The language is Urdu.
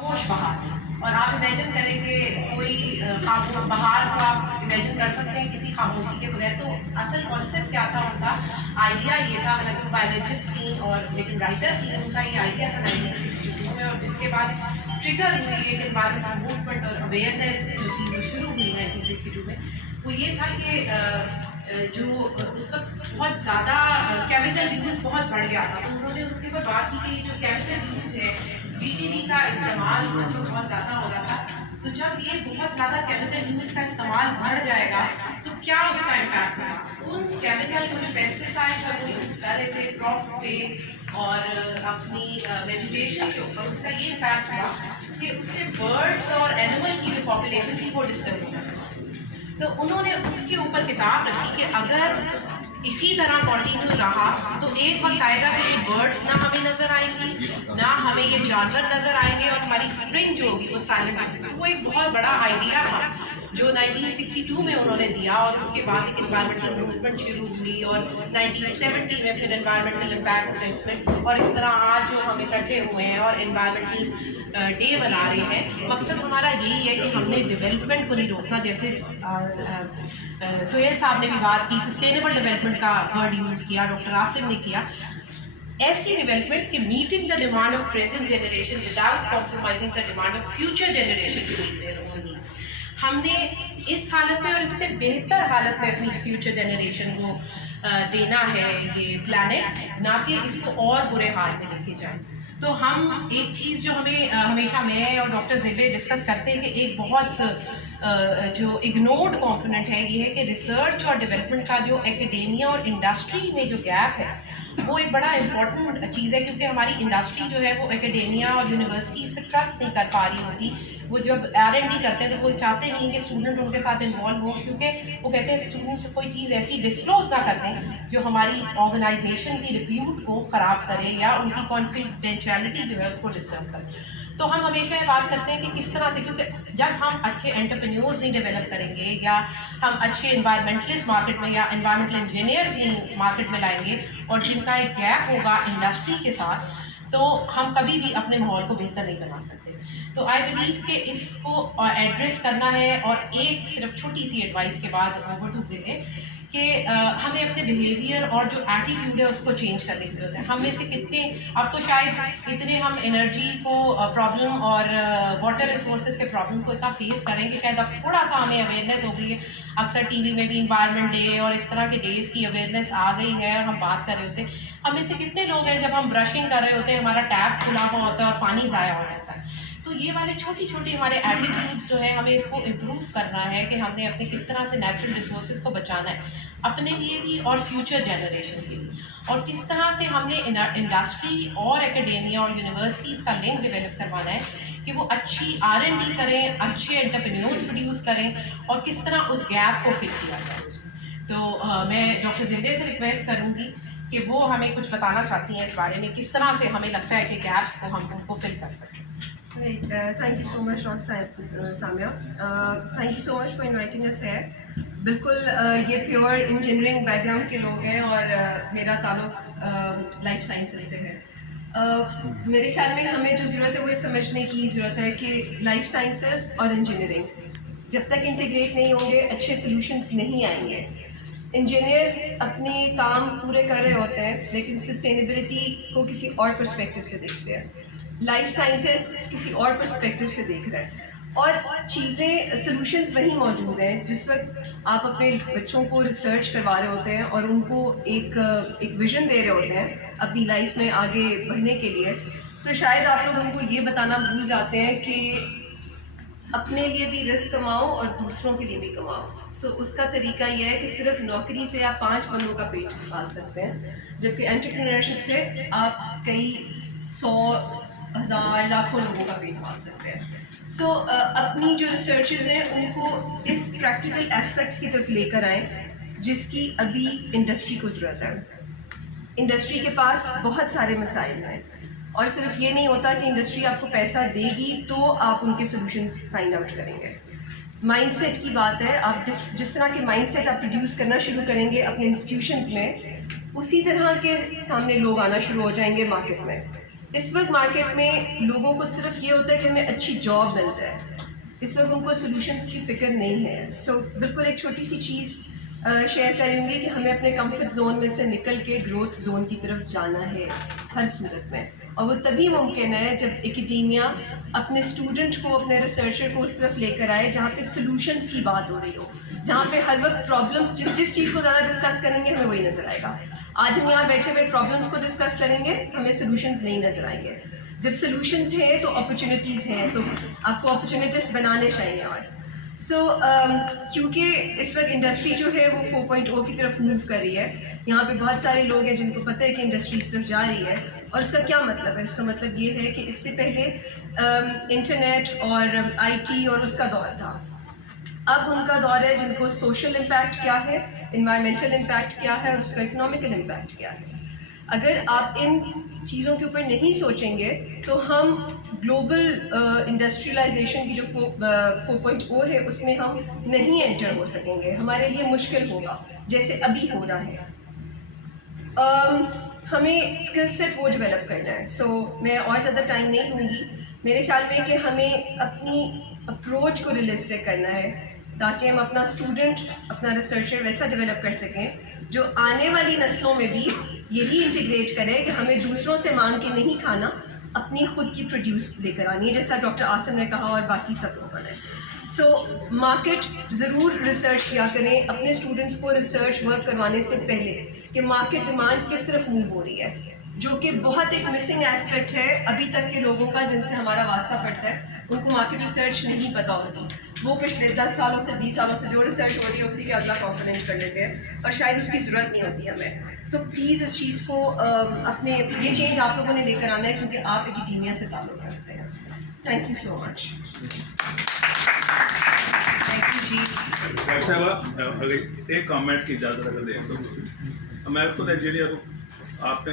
خاموش بہار. اور آپ امیجن کریں کہ کوئی بہار کو آپ امیجن کر سکتے ہیں کسی خاموشی کے بغیر. تو اصل کانسیپٹ کیا تھا ان کا؟ آئیڈیا یہ تھا، حالانکہ وہ بایولوجسٹ تھیں اور لیکن رائٹر تھیں. ان کا یہ آئیڈیا تھا 1962 میں، اور جس کے بعد ٹریگر ہوئی ایک انوائرمنٹل موومنٹ اور اویئرنیس جو تھی وہ شروع ہوئی 1962 میں. وہ یہ تھا کہ جو اس وقت بہت زیادہ کیمیکل یوز بہت بڑھ گیا تھا، تو انہوں نے اس کے اوپر بات کی کہ یہ جو کیمیکل یوز ہے، ڈی ٹی ڈی کا استعمال جو اس وقت بہت زیادہ ہو رہا تھا. تو جب یہ بہت زیادہ کیمیکل یوز کا استعمال بڑھ جائے گا تو کیا اس کا امپیکٹ ہوگا؟ ان کیمیکل کچھ پیسٹیسائڈ جو وہ یوز کر رہے تھے کراپس پہ اور اپنی ویجیٹیشن کے اوپر، اس کا یہ امپیکٹ ہوا کہ اس سے برڈس اور اینیمل کی جو پاپولیشن تھی وہ ڈسٹرب ہونا شروع ہوئی. تو انہوں نے اس کے اوپر کتاب رکھی کہ اگر اسی طرح کنٹینیو رہا تو ایک وقت آئے گا کہ یہ برڈس نہ ہمیں نظر آئیں گی، نہ ہمیں یہ جانور نظر آئیں گے، اور ہماری اسپرنگ جو ہوگی وہ سائلنٹ ہوگی. تو وہ ایک بہت بڑا آئیڈیا تھا جو 1962 میں انہوں نے دیا، اور اس کے بعد ایک انوائرمنٹل موومنٹ شروع ہوئی، اور 1970 میں پھر انوائرمنٹل امپیکٹ اسیسمنٹ، اور اس طرح آج جو ہم اکٹھے ہوئے ہیں اور انوائرمنٹل ڈے بنا رہے ہیں. مقصد ہمارا یہی ہے کہ ہم نے ڈیولپمنٹ کو نہیں روکنا. جیسے سہیل صاحب نے بھی بات کی، سسٹینیبل ڈیولپمنٹ کا ورڈ یوز کیا، ڈاکٹر عاصم نے کیا. ایسی ڈیولپمنٹ کہ meeting the demand of present generation without compromising the demand of future generation to meet their own needs. ہم نے اس حالت میں اور اس سے بہتر حالت میں اپنی فیوچر جنریشن کو دینا ہے یہ پلانٹ، نہ کہ اس کو اور برے حال میں لے کے جائیں. تو ہم ایک چیز جو ہمیں ہمیشہ میں اور ڈاکٹر زلے ڈسکس کرتے ہیں کہ ایک بہت جو اگنورڈ کمپوننٹ ہے یہ ہے کہ ریسرچ اور ڈیولپمنٹ کا جو ایکیڈیمیا اور انڈسٹری میں جو گیپ ہے وہ ایک بڑا امپورٹنٹ چیز ہے. کیونکہ ہماری انڈسٹری جو ہے وہ ایکیڈیمیا اور یونیورسٹیز پہ ٹرسٹ نہیں کر پا رہی ہوتی. وہ جب R&D کرتے ہیں تو وہ چاہتے نہیں کہ اسٹوڈنٹ ان کے ساتھ انوالو ہو، کیونکہ وہ کہتے ہیں اسٹوڈنٹ سے کوئی چیز ایسی ڈسکلوز نہ کر دیں جو ہماری آرگنائزیشن کی ریپیوٹ کو خراب کرے یا ان کی کانفیڈینشیلٹی جو ہے اس کو ڈسٹرب کرے. تو ہم ہمیشہ یہ بات کرتے ہیں کہ کس طرح سے، کیونکہ جب ہم اچھے انٹرپرینیورز نہیں ڈیولپ کریں گے یا ہم اچھے انوائرمنٹلسٹ مارکیٹ میں یا انوائرمنٹل انجینئرز نہیں مارکیٹ میں لائیں گے اور جن کا ایک گیپ ہوگا انڈسٹری کے ساتھ، تو ہم کبھی بھی اپنے ماحول کو بہتر نہیں بنا سکتے. تو آئی بلیو کہ اس کو ایڈریس کرنا ہے. اور ایک صرف چھوٹی سی ایڈوائس کے بعد اوور ٹو زلے کہ ہمیں اپنے بیہیویئر اور جو ایٹیٹیوڈ ہے اس کو چینج کرنے کی ضرورت ہے. ہم میں سے کتنے اب تو شاید اتنے ہم انرجی کو پرابلم اور واٹر ریسورسز کے پرابلم کو اتنا فیس کریں کہ شاید اب تھوڑا سا ہمیں اویئرنیس ہو گئی ہے. اکثر ٹی وی میں بھی انوائرمنٹ ڈے اور اس طرح کے ڈیز کی اویئرنیس آ گئی ہے اور ہم بات کر رہے ہوتے ہیں. ہم میں سے کتنے لوگ ہیں جب ہم برشنگ کر رہے ہوتے ہیں ہمارا ٹیپ کھلا ہوا ہوتا ہے اور پانی ضائع ہو جاتا ہے. تو یہ والے چھوٹی چھوٹی ہمارے ایٹیٹیوڈس جو ہیں ہمیں اس کو امپروو کرنا ہے کہ ہم نے اپنے کس طرح سے نیچرل ریسورسز کو بچانا ہے اپنے لیے بھی اور فیوچر جنریشن کے لیے. اور کس طرح سے ہم نے انڈسٹری اور ایکیڈیمیا اور یونیورسٹیز کا لنک ڈیولپ کروانا ہے کہ وہ اچھی R&D کریں، اچھے انٹرپرینیورز پروڈیوس کریں اور کس طرح اس گیپ کو فل کیا جائے. تو میں ڈاکٹر زندے سے ریکویسٹ کروں گی کہ وہ ہمیں کچھ بتانا چاہتی ہیں اس بارے میں کس طرح سے ہمیں لگتا ہے کہ گیپس کو ہم ان کو فل کر سکیں. Thank you so much doctor Samia. Thank you so much for inviting us ہے. بالکل یہ پیور انجینئرنگ بیک گراؤنڈ کے لوگ ہیں اور میرا تعلق لائف سائنسز سے ہے. میرے خیال میں ہمیں جو ضرورت ہے وہ یہ سمجھنے کی ضرورت ہے کہ لائف سائنسز اور انجینئرنگ جب تک انٹیگریٹ نہیں ہوں گے اچھے سلیوشنس نہیں آئیں گے. انجینئرس اپنے کام پورے کر رہے ہوتے ہیں لیکن سسٹینیبلٹی کو کسی اور پرسپیکٹو سے دیکھتے ہیں. لائف سائنٹسٹ کسی اور پرسپیکٹو سے دیکھ رہے ہیں اور چیزیں سلوشنز وہیں موجود ہیں. جس وقت آپ اپنے بچوں کو ریسرچ کروا رہے ہوتے ہیں اور ان کو ایک ویژن دے رہے ہوتے ہیں اپنی لائف میں آگے بڑھنے کے لیے، تو شاید آپ لوگ ان کو یہ بتانا بھول جاتے ہیں کہ اپنے لیے بھی رزق کماؤ اور دوسروں کے لیے بھی کماؤ. اس کا طریقہ یہ ہے کہ صرف نوکری سے آپ 5 بندوں کا پیٹ پال سکتے ہیں، جبکہ انٹرپرینورشپ سے آپ کئی 100 ہزار لاکھوں لوگوں کا پیٹ پال سکتے ہیں. اپنی جو ریسرچز ہیں ان کو اس پریکٹیکل اسپیکٹس کی طرف لے کر آئیں جس کی ابھی انڈسٹری کو ضرورت ہے. انڈسٹری کے پاس بہت سارے مسائل ہیں اور صرف یہ نہیں ہوتا کہ انڈسٹری آپ کو پیسہ دے گی تو آپ ان کے سولوشنس فائنڈ آؤٹ کریں گے. مائنڈ سیٹ کی بات ہے. آپ جس طرح کے مائنڈ سیٹ آپ پروڈیوس کرنا شروع کریں گے اپنے انسٹیٹیوشنز میں، اسی طرح کے سامنے لوگ آنا شروع ہو جائیں گے مارکیٹ میں. اس وقت مارکیٹ میں لوگوں کو صرف یہ ہوتا ہے کہ ہمیں اچھی جاب مل جائے. اس وقت ان کو سولوشنس کی فکر نہیں ہے. سو بالکل ایک چھوٹی سی چیز شیئر کریں گے کہ ہمیں اپنے کمفرٹ زون میں سے نکل کے گروتھ زون کی طرف جانا ہے ہر صورت میں. اور وہ تبھی ممکن ہے جب ایکڈیمیا اپنے اسٹوڈنٹ کو, اپنے ریسرچر کو اس طرف لے کر آئے جہاں پہ سلوشنس کی بات ہو رہی ہو, جہاں پہ ہر وقت پرابلمس, جس چیز کو زیادہ ڈسکس کریں گے ہمیں وہی نظر آئے گا. آج ہم یہاں بیٹھے ہوئے پرابلمس کو ڈسکس کریں گے, ہمیں سلوشنس نہیں نظر آئیں گے. جب سلوشنس ہیں تو اپرچونیٹیز ہیں, تو آپ کو اپرچونیٹیز بنانے چاہیے. اور سو کیونکہ اس وقت انڈسٹری جو ہے وہ 4.0 کی طرف موو کر رہی ہے, یہاں پہ بہت سارے لوگ ہیں جن کو پتہ ہے کہ انڈسٹری اس طرف جا رہی ہے. اور اس کا کیا مطلب ہے؟ اس کا مطلب یہ ہے کہ اس سے پہلے انٹرنیٹ اور آئی ٹی اور اس کا دور تھا. اب ان کا دور ہے جن کو سوشل امپیکٹ کیا ہے, انوائرمنٹل امپیکٹ کیا ہے, اور اس کا اکنامیکل امپیکٹ کیا ہے. اگر آپ ان چیزوں کے اوپر نہیں سوچیں گے تو ہم گلوبل انڈسٹریلائزیشن کی جو 4.0 ہے اس میں ہم نہیں انٹر ہو سکیں گے. ہمارے لیے مشکل ہوگا جیسے ابھی ہو رہا ہے. ہمیں اسکل سیٹ وہ ڈیولپ کرنا ہے. سو میں اور زیادہ ٹائم نہیں لوں گی. میرے خیال میں کہ ہمیں اپنی اپروچ کو ریئلسٹک کرنا ہے تاکہ ہم اپنا اسٹوڈنٹ, اپنا ریسرچر ویسا ڈیولپ کر سکیں جو آنے والی نسلوں میں بھی یہی انٹیگریٹ کرے کہ ہمیں دوسروں سے مانگ کے نہیں کھانا, اپنی خود کی پروڈیوس لے کر آنی ہے, جیسا ڈاکٹر عاصم نے کہا اور باقی سب لوگوں نے. سو مارکیٹ ضرور ریسرچ کیا کریں اپنے اسٹوڈنٹس کو ریسرچ ورک کروانے سے پہلے کہ مارکیٹ ڈیمانڈ کس طرف موو ہو رہی ہے, جو کہ بہت ایک مسنگ ایسپیکٹ ہے ابھی تک کے لوگوں کا جن سے ہمارا واسطہ پڑتا ہے. ان کو مارکیٹ ریسرچ نہیں پتہ ہوتی. وہ پچھلے 10 سالوں سے 20 سالوں سے جو ریسرچ ہو رہی ہے اسی کے اگلا کانفیڈنٹ کر لیتے ہیں اور شاید اس کی ضرورت نہیں ہوتی ہمیں. تو پلیز اس چیز کو اپنے, یہ چینج آپ لوگوں نے لے کر آنا ہے کیونکہ آپ ایکڈیمیا سے تعلق رکھتے ہیں. Thank you so much. Thank you جی. ڈاکٹر صاحب ایک کامنٹ کی اجازت اگر دیں تو میں خود جی آپ نے